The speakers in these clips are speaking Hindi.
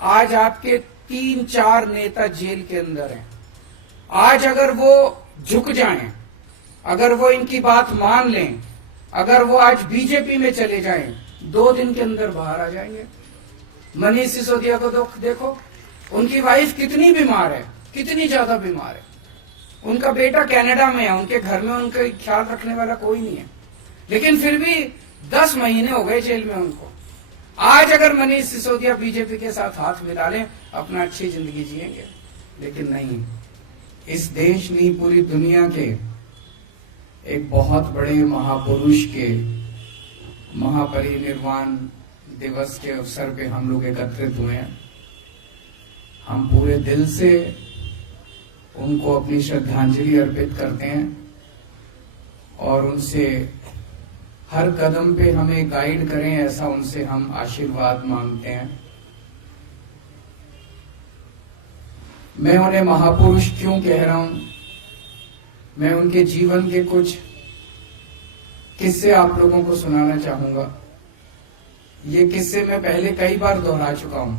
आज आपके 3-4 नेता जेल के अंदर हैं। आज अगर वो झुक जाएं, अगर वो इनकी बात मान लें, अगर वो आज बीजेपी में चले जाएं, 2 दिन के अंदर बाहर आ जाएंगे। मनीष सिसोदिया को तो देखो, उनकी वाइफ कितनी बीमार है, कितनी ज्यादा बीमार है। उनका बेटा कनाडा में है, उनके घर में उनका ख्याल रखने वाला कोई नहीं है, लेकिन फिर भी 10 महीने हो गए जेल में उनको। आज अगर मनीष सिसोदिया बीजेपी के साथ हाथ मिला लें, अपना अच्छी जिंदगी जिएंगे, लेकिन नहीं। इस देश नहीं, पूरी दुनिया के एक बहुत बड़े महापुरुष के महापरिनिर्वाण दिवस के अवसर पे हम लोग एकत्रित हुए हैं। हम पूरे दिल से उनको अपनी श्रद्धांजलि अर्पित करते हैं और उनसे हर कदम पे हमें गाइड करें, ऐसा उनसे हम आशीर्वाद मांगते हैं। मैं उन्हें महापुरुष क्यों कह रहा हूं? मैं उनके जीवन के कुछ किस्से आप लोगों को सुनाना चाहूंगा। ये किस्से मैं पहले कई बार दोहरा चुका हूं,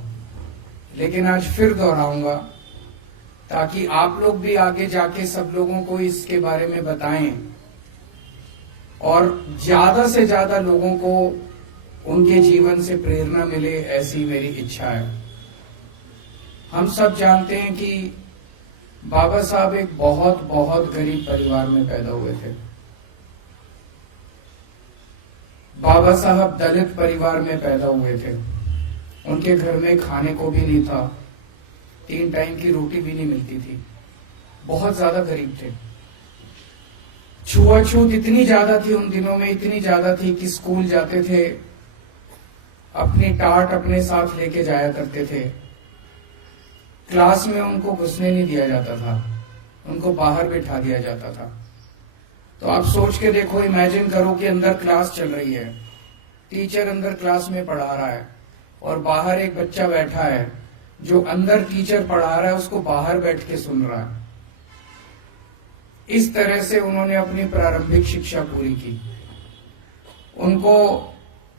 लेकिन आज फिर दोहराऊंगा ताकि आप लोग भी आगे जाके सब लोगों को इसके बारे में बताएं और ज्यादा से ज्यादा लोगों को उनके जीवन से प्रेरणा मिले, ऐसी मेरी इच्छा है। हम सब जानते हैं कि बाबा साहब एक बहुत बहुत गरीब परिवार में पैदा हुए थे। बाबा साहब दलित परिवार में पैदा हुए थे। उनके घर में खाने को भी नहीं था, 3 टाइम की रोटी भी नहीं मिलती थी, बहुत ज्यादा गरीब थे। छुआछूत इतनी ज्यादा थी उन दिनों में, इतनी ज्यादा थी कि स्कूल जाते थे, अपनी टाट अपने साथ लेके जाया करते थे। क्लास में उनको घुसने नहीं दिया जाता था, उनको बाहर बिठा दिया जाता था। तो आप सोच के देखो, इमेजिन करो कि अंदर क्लास चल रही है, टीचर अंदर क्लास में पढ़ा रहा है और बाहर एक बच्चा बैठा है जो अंदर टीचर पढ़ा रहा है उसको बाहर बैठ के सुन रहा है। इस तरह से उन्होंने अपनी प्रारंभिक शिक्षा पूरी की। उनको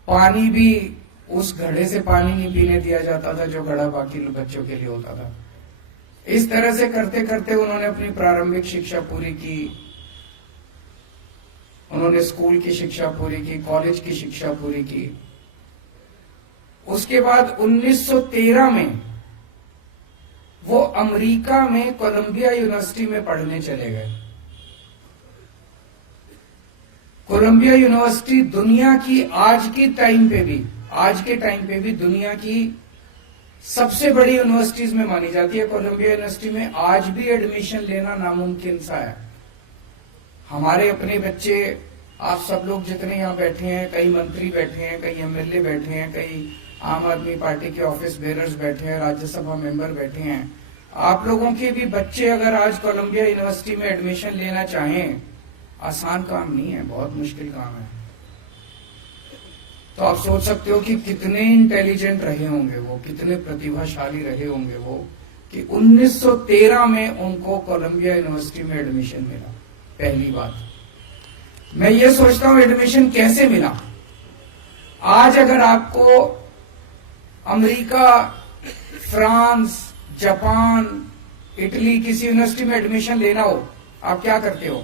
पानी भी उस घड़े से पानी नहीं पीने दिया जाता था जो घड़ा बाकी बच्चों के लिए होता था। इस तरह से करते करते उन्होंने अपनी प्रारंभिक शिक्षा पूरी की। उन्होंने स्कूल की शिक्षा पूरी की, कॉलेज की शिक्षा पूरी की। उसके बाद 1913 में वो अमेरिका में कोलंबिया यूनिवर्सिटी में पढ़ने चले गए। कोलंबिया यूनिवर्सिटी दुनिया की आज के टाइम पे भी दुनिया की सबसे बड़ी यूनिवर्सिटीज में मानी जाती है। कोलंबिया यूनिवर्सिटी में आज भी एडमिशन लेना नामुमकिन सा है। हमारे अपने बच्चे, आप सब लोग जितने यहाँ बैठे हैं, कई मंत्री बैठे हैं, कई एमएलए बैठे हैं, कई आम आदमी पार्टी के ऑफिस बेरर्स बैठे हैं, राज्यसभा मेंबर बैठे हैं। आप लोगों के भी बच्चे अगर आज कोलंबिया यूनिवर्सिटी में एडमिशन लेना चाहें, आसान काम नहीं है, बहुत मुश्किल काम है। तो आप सोच सकते हो कि कितने इंटेलिजेंट रहे होंगे वो, कितने प्रतिभाशाली रहे होंगे वो, कि 1913 में उनको कोलंबिया यूनिवर्सिटी में एडमिशन मिला। पहली बात मैं ये सोचता हूं, एडमिशन कैसे मिला? आज अगर आपको अमेरिका, फ्रांस, जापान, इटली किसी यूनिवर्सिटी में एडमिशन लेना हो, आप क्या करते हो?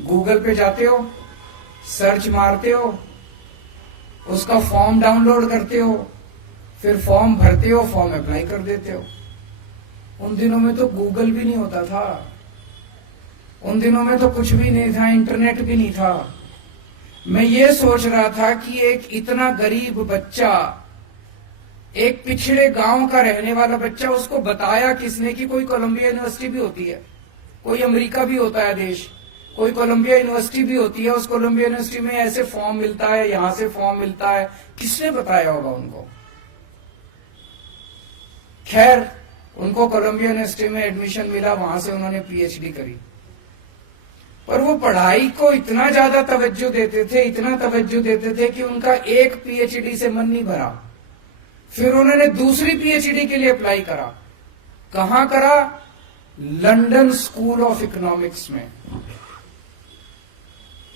गूगल पे जाते हो, सर्च मारते हो, उसका फॉर्म डाउनलोड करते हो, फिर फॉर्म भरते हो, फॉर्म अप्लाई कर देते हो। उन दिनों में तो गूगल भी नहीं होता था, उन दिनों में तो कुछ भी नहीं था, इंटरनेट भी नहीं था। मैं ये सोच रहा था कि एक इतना गरीब बच्चा, एक पिछड़े गांव का रहने वाला बच्चा, उसको बताया किसने कि कोई कोलंबिया यूनिवर्सिटी भी होती है, कोई अमेरिका भी होता है देश, कोई कोलंबिया यूनिवर्सिटी भी होती है। उस कोलंबिया यूनिवर्सिटी में ऐसे फॉर्म मिलता है, यहां से फॉर्म मिलता है। किसने बताया होगा उनको? खैर, उनको कोलंबिया यूनिवर्सिटी में एडमिशन मिला, वहां से उन्होंने पीएचडी करी। पर वो पढ़ाई को इतना ज्यादा तवज्जो देते थे, इतना तवज्जो देते थे कि उनका एक पीएचडी से मन नहीं भरा। फिर उन्होंने दूसरी पीएचडी के लिए अप्लाई करा। कहां करा? लंदन स्कूल ऑफ इकोनॉमिक्स में।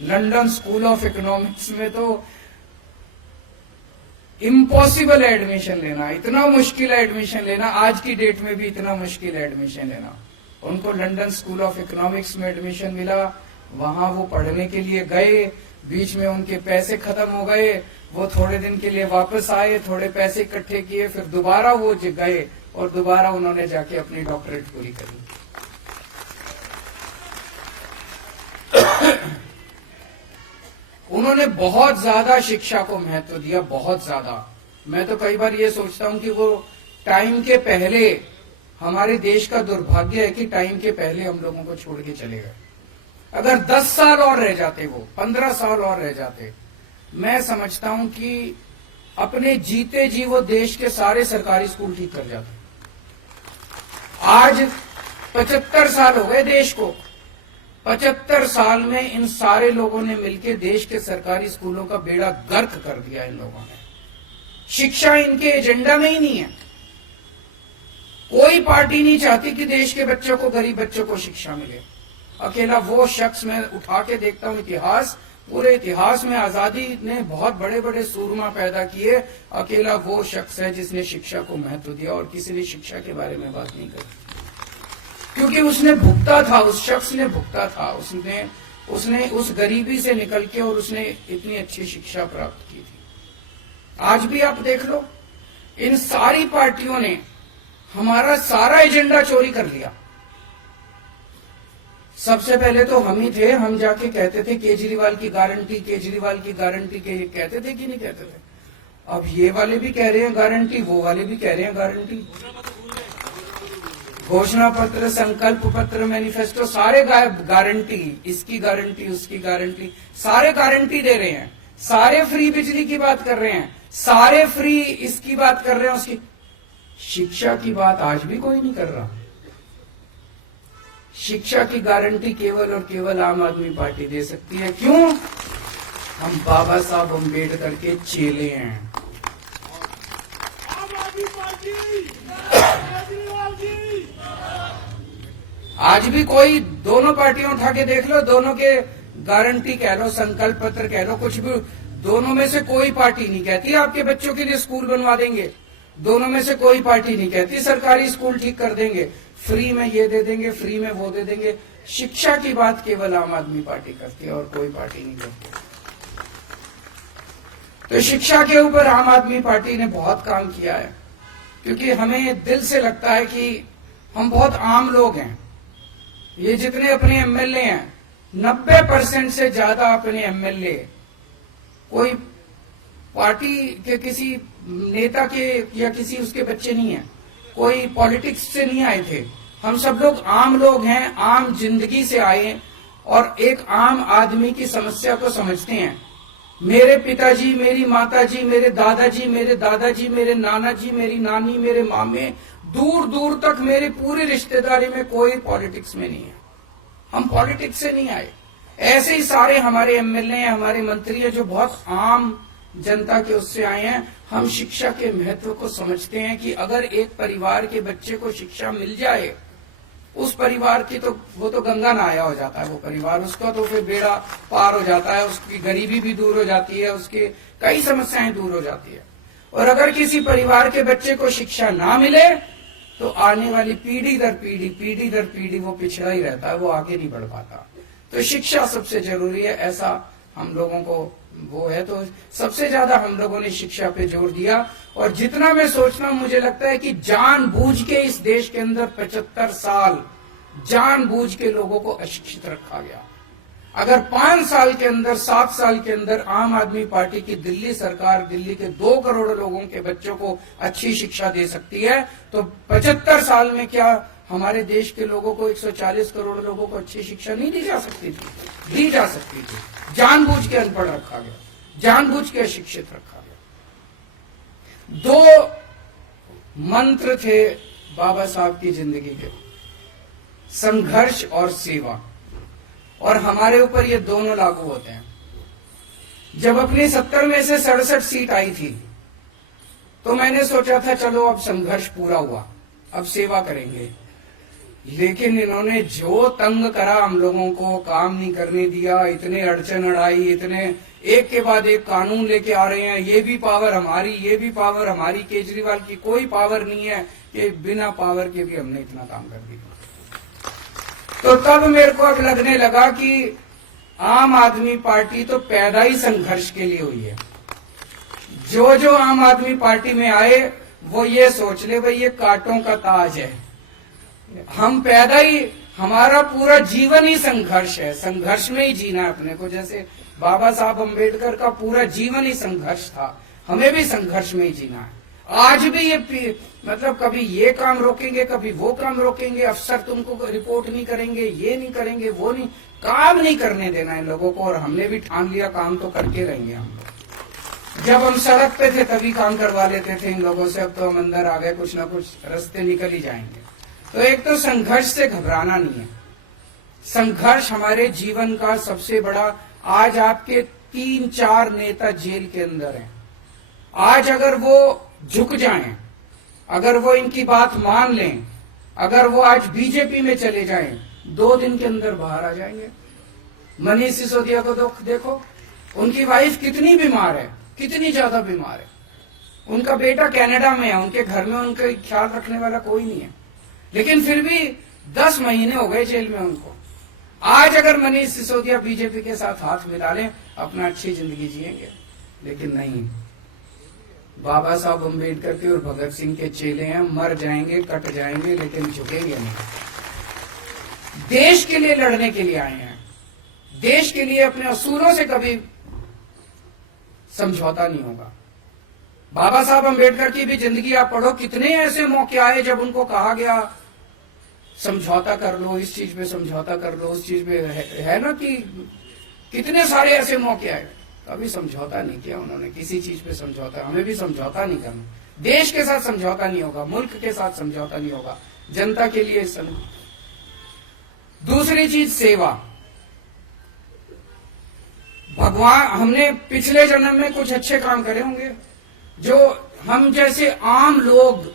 लंदन स्कूल ऑफ इकोनॉमिक्स में तो इम्पॉसिबल है एडमिशन लेना, इतना मुश्किल है एडमिशन लेना, आज की डेट में भी इतना मुश्किल है एडमिशन लेना। उनको लंदन स्कूल ऑफ इकोनॉमिक्स में एडमिशन मिला, वहां वो पढ़ने के लिए गए, बीच में उनके पैसे खत्म हो गए, वो थोड़े दिन के लिए वापस आए, थोड़े पैसे इकट्ठे किए, फिर दोबारा वो गए और दोबारा उन्होंने जाके अपनी डॉक्टरेट पूरी करी। उन्होंने बहुत ज्यादा शिक्षा को महत्व दिया, बहुत ज्यादा। मैं तो कई बार ये सोचता हूं कि वो टाइम के पहले, हमारे देश का दुर्भाग्य है कि टाइम के पहले हम लोगों को छोड़ के चले गए। अगर 10 साल और रह जाते, वो 15 साल और रह जाते, मैं समझता हूं कि अपने जीते जी वो देश के सारे सरकारी स्कूल ठीक कर जाते। आज 75 साल हो गए देश को, 75 साल में इन सारे लोगों ने मिलकर देश के सरकारी स्कूलों का बेड़ा गर्क कर दिया। इन लोगों ने, शिक्षा इनके एजेंडा में ही नहीं है। कोई पार्टी नहीं चाहती कि देश के बच्चों को, गरीब बच्चों को शिक्षा मिले। अकेला वो शख्स, मैं उठा के देखता हूं इतिहास, पूरे इतिहास में आजादी ने बहुत बड़े बड़े सूरमा पैदा किए, अकेला वो शख्स है जिसने शिक्षा को महत्व दिया और किसी ने शिक्षा के बारे में बात नहीं करी, क्योंकि उसने भुगता था, उस शख्स ने भुगता था, उसने उस गरीबी से निकल के और उसने इतनी अच्छी शिक्षा प्राप्त की थी। आज भी आप देख लो, इन सारी पार्टियों ने हमारा सारा एजेंडा चोरी कर लिया। सबसे पहले तो हम ही थे, हम जाके कहते थे केजरीवाल की गारंटी, केजरीवाल की गारंटी, कहते थे कि नहीं कहते थे? अब ये वाले भी कह रहे हैं गारंटी, वो वाले भी कह रहे हैं गारंटी। घोषणा पत्र, संकल्प पत्र, मैनिफेस्टो, सारे गारंटी, इसकी गारंटी, उसकी गारंटी, सारे गारंटी दे रहे हैं। सारे फ्री बिजली की बात कर रहे हैं, सारे फ्री इसकी बात कर रहे हैं, उसकी। शिक्षा की बात आज भी कोई नहीं कर रहा। शिक्षा की गारंटी केवल और केवल आम आदमी पार्टी दे सकती है। क्यों? हम बाबा साहब अम्बेडकर के चेले हैं। आज भी कोई, दोनों पार्टियां उठा के देख लो, दोनों के गारंटी कह लो, संकल्प पत्र कह लो, कुछ भी, दोनों में से कोई पार्टी नहीं कहती आपके बच्चों के लिए स्कूल बनवा देंगे। दोनों में से कोई पार्टी नहीं कहती सरकारी स्कूल ठीक कर देंगे, फ्री में ये दे देंगे, फ्री में वो दे देंगे। शिक्षा की बात केवल आम आदमी पार्टी करती है और कोई पार्टी नहीं करती। तो शिक्षा के ऊपर आम आदमी पार्टी ने बहुत काम किया है, क्योंकि हमें दिल से लगता है कि हम बहुत आम लोग हैं। ये जितने अपने एमएलए हैं, 90% से ज्यादा अपने एमएलए कोई पार्टी के किसी नेता के या किसी उसके बच्चे नहीं है, कोई पॉलिटिक्स से नहीं आए थे। हम सब लोग आम लोग हैं, आम जिंदगी से आए और एक आम आदमी की समस्या को समझते हैं। मेरे पिताजी, मेरी माताजी, मेरे दादाजी, मेरे नाना जी, मेरी नानी, मेरे मामे, दूर दूर तक मेरे पूरी रिश्तेदारी में कोई पॉलिटिक्स में नहीं है। हम पॉलिटिक्स से नहीं आए। ऐसे ही सारे हमारे एमएलए हैं, हमारे मंत्री हैं, जो बहुत आम जनता के उससे आए हैं। हम शिक्षा के महत्व को समझते हैं कि अगर एक परिवार के बच्चे को शिक्षा मिल जाए, उस परिवार की तो वो तो गंगा नहाया हो जाता है। वो परिवार, उसका तो फिर बेड़ा पार हो जाता है, उसकी गरीबी भी दूर हो जाती है, उसके कई समस्याएं दूर हो जाती है। और अगर किसी परिवार के बच्चे को शिक्षा ना मिले तो आने वाली पीढ़ी दर पीढ़ी वो पिछड़ा ही रहता है, वो आगे नहीं बढ़ पाता। तो शिक्षा सबसे जरूरी है, ऐसा हम लोगों को वो है। तो सबसे ज्यादा हम लोगों ने शिक्षा पे जोर दिया। और जितना मैं सोचता हूं, मुझे लगता है कि जानबूझ के इस देश के अंदर 75 साल जानबूझ के लोगों को अशिक्षित रखा गया। अगर 5 साल के अंदर, 7 साल के अंदर आम आदमी पार्टी की दिल्ली सरकार दिल्ली के 2 करोड़ लोगों के बच्चों को अच्छी शिक्षा दे सकती है, तो 75 साल में क्या हमारे देश के लोगों को, 140 करोड़ लोगों को अच्छी शिक्षा नहीं दी जा सकती थी? दी जा सकती थी। जानबूझ के अनपढ़ रखा गया, जानबूझ के अशिक्षित रखा गया। 2 मंत्र थे बाबा साहब की जिंदगी के, संघर्ष और सेवा, और हमारे ऊपर ये दोनों लागू होते हैं। जब अपनी 70 में से 67 सीट आई थी, तो मैंने सोचा था चलो अब संघर्ष पूरा हुआ, अब सेवा करेंगे। लेकिन इन्होंने जो तंग करा हम लोगों को, काम नहीं करने दिया, इतने अड़चन अड़ाई, इतने एक के बाद एक कानून लेके आ रहे हैं, ये भी पावर हमारी, ये भी पावर हमारी। केजरीवाल की कोई पावर नहीं है कि बिना पावर के भी हमने इतना काम कर दिया। तो तब मेरे को अब लगने लगा कि आम आदमी पार्टी तो पैदा ही संघर्ष के लिए हुई है। जो जो आम आदमी पार्टी में आए वो ये सोच ले भाई ये कांटों का ताज है। हम पैदा ही, हमारा पूरा जीवन ही संघर्ष है, संघर्ष में ही जीना है अपने को। जैसे बाबा साहब अम्बेडकर का पूरा जीवन ही संघर्ष था, हमें भी संघर्ष में ही जीना है। आज भी ये मतलब कभी ये काम रोकेंगे, कभी वो काम रोकेंगे, अफसर तुमको रिपोर्ट नहीं करेंगे, ये नहीं करेंगे, वो नहीं, काम नहीं करने देना इन लोगों को। और हमने भी ठान लिया काम तो करके रहेंगे हम लोग। जब हम सड़क पे थे तभी काम करवा लेते थे इन लोगों से, अब तो हम अंदर आ गए, कुछ ना कुछ रास्ते निकल ही जाएंगे। तो एक तो संघर्ष से घबराना नहीं है। संघर्ष हमारे जीवन का सबसे बड़ा, आज आपके 3-4 नेता जेल के अंदर हैं। आज अगर वो झुक जाएं, अगर वो इनकी बात मान लें, अगर वो आज बीजेपी में चले जाएं, 2 दिन के अंदर बाहर आ जाएंगे। मनीष सिसोदिया को देखो, उनकी वाइफ कितनी बीमार है, कितनी ज्यादा बीमार है। उनका बेटा कनाडा में है, उनके घर में उनका ख्याल रखने वाला कोई नहीं है, लेकिन फिर भी 10 महीने हो गए जेल में उनको। आज अगर मनीष सिसोदिया बीजेपी के साथ हाथ मिला लें, अपना अच्छी जिंदगी जिएंगे, लेकिन नहीं। बाबा साहब अम्बेडकर के और भगत सिंह के चेले हैं, मर जाएंगे, कट जाएंगे, लेकिन झुकेंगे नहीं। देश के लिए लड़ने के लिए आए हैं, देश के लिए अपने असूलों से कभी समझौता नहीं होगा। बाबा साहब अम्बेडकर की भी जिंदगी आप पढ़ो, कितने ऐसे मौके आए जब उनको कहा गया समझौता कर लो, इस चीज पे समझौता कर लो, उस चीज पे है ना, कि कितने सारे ऐसे मौके आए, कभी समझौता नहीं किया उन्होंने किसी चीज पे समझौता। हमें भी समझौता नहीं करना, देश के साथ समझौता नहीं होगा, मुल्क के साथ समझौता नहीं होगा, जनता के लिए दूसरी चीज सेवा। भगवान, हमने पिछले जन्म में कुछ अच्छे काम करे होंगे, जो हम जैसे आम लोग,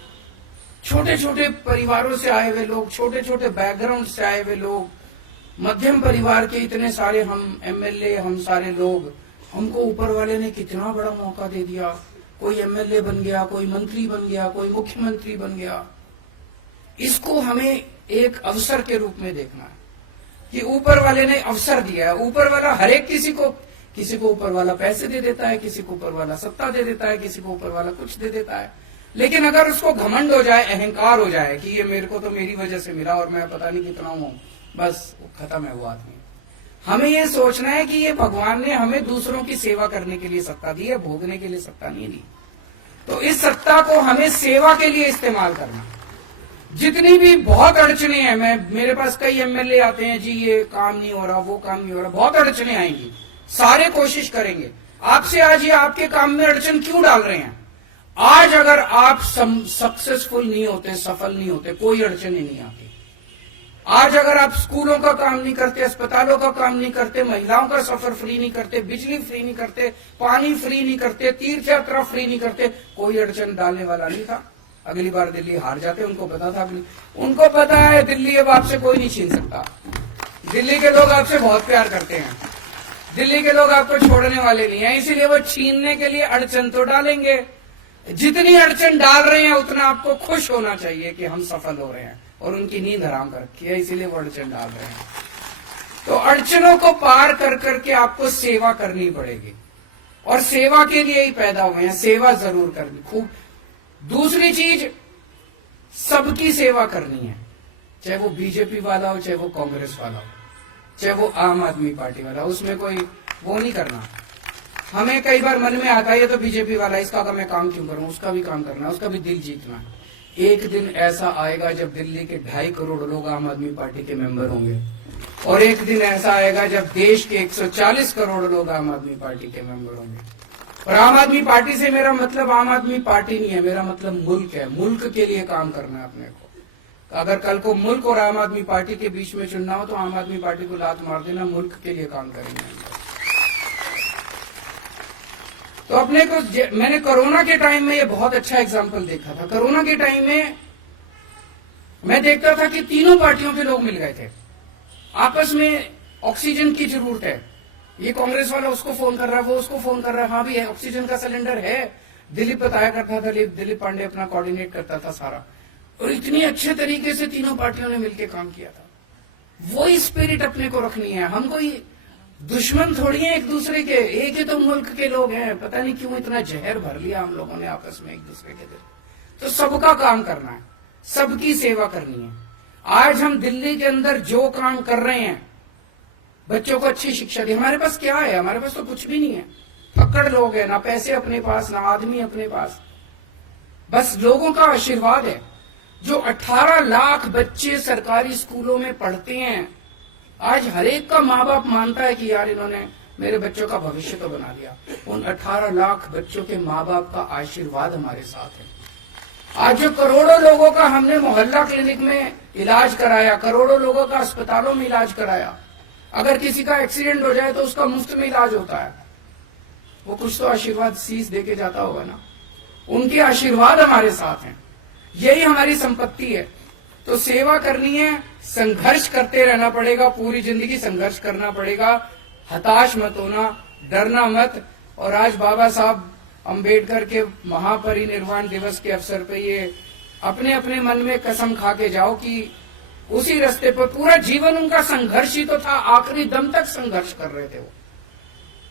छोटे छोटे परिवारों से आए हुए लोग, छोटे छोटे बैकग्राउंड से आए हुए लोग, मध्यम परिवार के इतने सारे हम एमएलए, हम सारे लोग, हमको ऊपर वाले ने कितना बड़ा मौका दे दिया। कोई एमएलए बन गया, कोई मंत्री बन गया, कोई मुख्यमंत्री बन गया। इसको हमें एक अवसर के रूप में देखना है कि ऊपर वाले ने अवसर दिया है। ऊपर वाला हर एक किसी को ऊपर वाला पैसे दे देता है, किसी को ऊपर वाला सत्ता दे देता है, किसी को ऊपर वाला कुछ दे देता है। लेकिन अगर उसको घमंड हो जाए, अहंकार हो जाए कि ये मेरे को तो मेरी वजह से मिला और मैं पता नहीं कितना हूं, बस खत्म है वो आदमी। हमें ये सोचना है कि ये भगवान ने हमें दूसरों की सेवा करने के लिए सत्ता दी है, भोगने के लिए सत्ता नहीं दी। तो इस सत्ता को हमें सेवा के लिए इस्तेमाल करना। जितनी भी बहुत अड़चने हैं, मेरे पास कई एमएलए आते हैं, जी ये काम नहीं हो रहा, वो काम नहीं हो रहा, बहुत अड़चने आएंगी, सारे कोशिश करेंगे। आपसे आज ये आपके काम में अड़चन क्यों डाल रहे हैं? आज अगर आप सक्सेसफुल नहीं होते, सफल नहीं होते, कोई अड़चने नहीं आती। आज अगर आप स्कूलों का काम नहीं करते, अस्पतालों का काम नहीं करते, महिलाओं का सफर फ्री नहीं करते, बिजली फ्री नहीं करते, पानी फ्री नहीं करते, तीर्थ यात्रा फ्री नहीं करते, कोई अड़चन डालने वाला नहीं था। अगली बार दिल्ली हार जाते, उनको पता था, उनको पता है दिल्ली अब आपसे कोई नहीं छीन सकता। दिल्ली के लोग आपसे बहुत प्यार करते हैं, दिल्ली के लोग आपको छोड़ने वाले नहीं है, इसीलिए वो छीनने के लिए अड़चन तो डालेंगे। जितनी अड़चन डाल रहे हैं उतना आपको खुश होना चाहिए कि हम सफल हो रहे हैं, और उनकी नींद हराम कर रखी है, इसीलिए वो अड़चन डाल रहे हैं। तो अड़चनों को पार कर करके आपको सेवा करनी पड़ेगी, और सेवा के लिए ही पैदा हुए हैं, सेवा जरूर करनी खूब। दूसरी चीज, सबकी सेवा करनी है, चाहे वो बीजेपी वाला हो, चाहे वो कांग्रेस वाला हो, चाहे वो आम आदमी पार्टी वाला, उसमें कोई वो नहीं करना। हमें कई बार मन में आता है ये तो बीजेपी वाला, इसका मैं काम क्यों करूं, उसका भी काम करना, उसका भी दिल जीतना है। एक दिन ऐसा आएगा जब दिल्ली के 2.5 करोड़ लोग आम आदमी पार्टी के मेंबर होंगे, और एक दिन ऐसा आएगा जब देश के 140 करोड़ लोग आम आदमी पार्टी के मेंबर होंगे। और आम आदमी पार्टी से मेरा मतलब आम आदमी पार्टी नहीं है, मेरा मतलब मुल्क है। मुल्क के लिए काम करना है अपने को। अगर कल को मुल्क और आम आदमी पार्टी के बीच में चुनना हो तो आम आदमी पार्टी को लात मार देना, मुल्क के लिए काम करेंगे। तो अपने को, मैंने कोरोना के टाइम में ये बहुत अच्छा एग्जाम्पल देखा था। कोरोना के टाइम में मैं देखता था कि तीनों पार्टियों के लोग मिल गए थे, आपस में ऑक्सीजन की जरूरत है, ये कांग्रेस वाला उसको फोन कर रहा है, वो उसको फोन कर रहा है, हाँ भी है, ऑक्सीजन का सिलेंडर है। दिलीप बताया करता था, दिलीप पांडे अपना कोऑर्डिनेट करता था सारा, और इतनी अच्छे तरीके से तीनों पार्टियों ने मिलकर काम किया था। वही स्पिरिट अपने को रखनी है। हम कोई दुश्मन थोड़ी है एक दूसरे के, एक ही तो मुल्क के लोग हैं। पता नहीं क्यों इतना जहर भर लिया हम लोगों ने आपस में एक दूसरे के दिल। तो सबका काम करना है, सबकी सेवा करनी है। आज हम दिल्ली के अंदर जो काम कर रहे हैं, बच्चों को अच्छी शिक्षा दी, हमारे पास क्या है? हमारे पास तो कुछ भी नहीं है। फक्कड़ लोग हैं, ना पैसे अपने पास, ना आदमी अपने पास, बस लोगों का आशीर्वाद है। जो 18 लाख बच्चे सरकारी स्कूलों में पढ़ते हैं, आज हर एक का माँ बाप मानता है कि यार इन्होंने मेरे बच्चों का भविष्य तो बना दिया। उन 18 लाख बच्चों के माँ बाप का आशीर्वाद हमारे साथ है। आज जो करोड़ों लोगों का हमने मोहल्ला क्लिनिक में इलाज कराया, करोड़ों लोगों का अस्पतालों में इलाज कराया, अगर किसी का एक्सीडेंट हो जाए तो उसका मुफ्त में इलाज होता है, वो कुछ तो आशीर्वाद शीश देके जाता होगा ना। उनके आशीर्वाद हमारे साथ हैं, यही हमारी संपत्ति है। तो सेवा करनी है, संघर्ष करते रहना पड़ेगा, पूरी जिंदगी संघर्ष करना पड़ेगा। हताश मत होना, डरना मत। और आज बाबा साहब अंबेडकर के महापरिनिर्वाण दिवस के अवसर पे ये अपने अपने मन में कसम खा के जाओ कि उसी रास्ते पर पूरा जीवन उनका संघर्ष ही तो था। आखिरी दम तक संघर्ष कर रहे थे वो।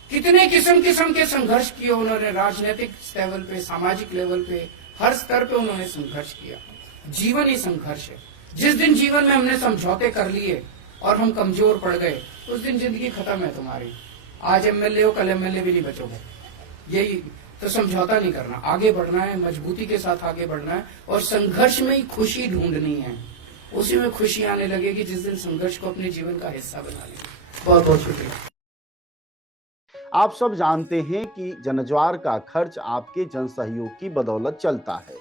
कितने किस्म किस्म के संघर्ष किए उन्होंने, राजनीतिक लेवल पे, सामाजिक लेवल पे, हर स्तर पे उन्होंने संघर्ष किया। जीवन ही संघर्ष है। जिस दिन जीवन में हमने समझौते कर लिए और हम कमजोर पड़ गए, उस दिन जिंदगी खत्म है तुम्हारी। आज एमएलए हो, कल एमएलए भी नहीं बचोगे। यही तो, समझौता नहीं करना, आगे बढ़ना है, मजबूती के साथ आगे बढ़ना है, और संघर्ष में ही खुशी ढूंढनी है। उसी में खुशी आने लगेगी जिस दिन संघर्ष को अपने जीवन का हिस्सा बना लिया। बहुत बहुत शुक्रिया। आप सब जानते हैं कि जनज्वार का खर्च आपके जन सहयोग की बदौलत चलता है।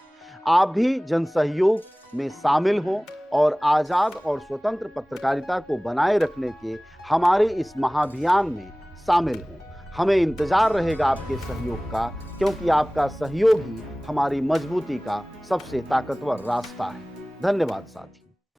आप भी जन सहयोग में शामिल हों और आजाद और स्वतंत्र पत्रकारिता को बनाए रखने के हमारे इस महाअभियान में शामिल हों। हमें इंतजार रहेगा आपके सहयोग का, क्योंकि आपका सहयोग ही हमारी मजबूती का सबसे ताकतवर रास्ता है। धन्यवाद साथी।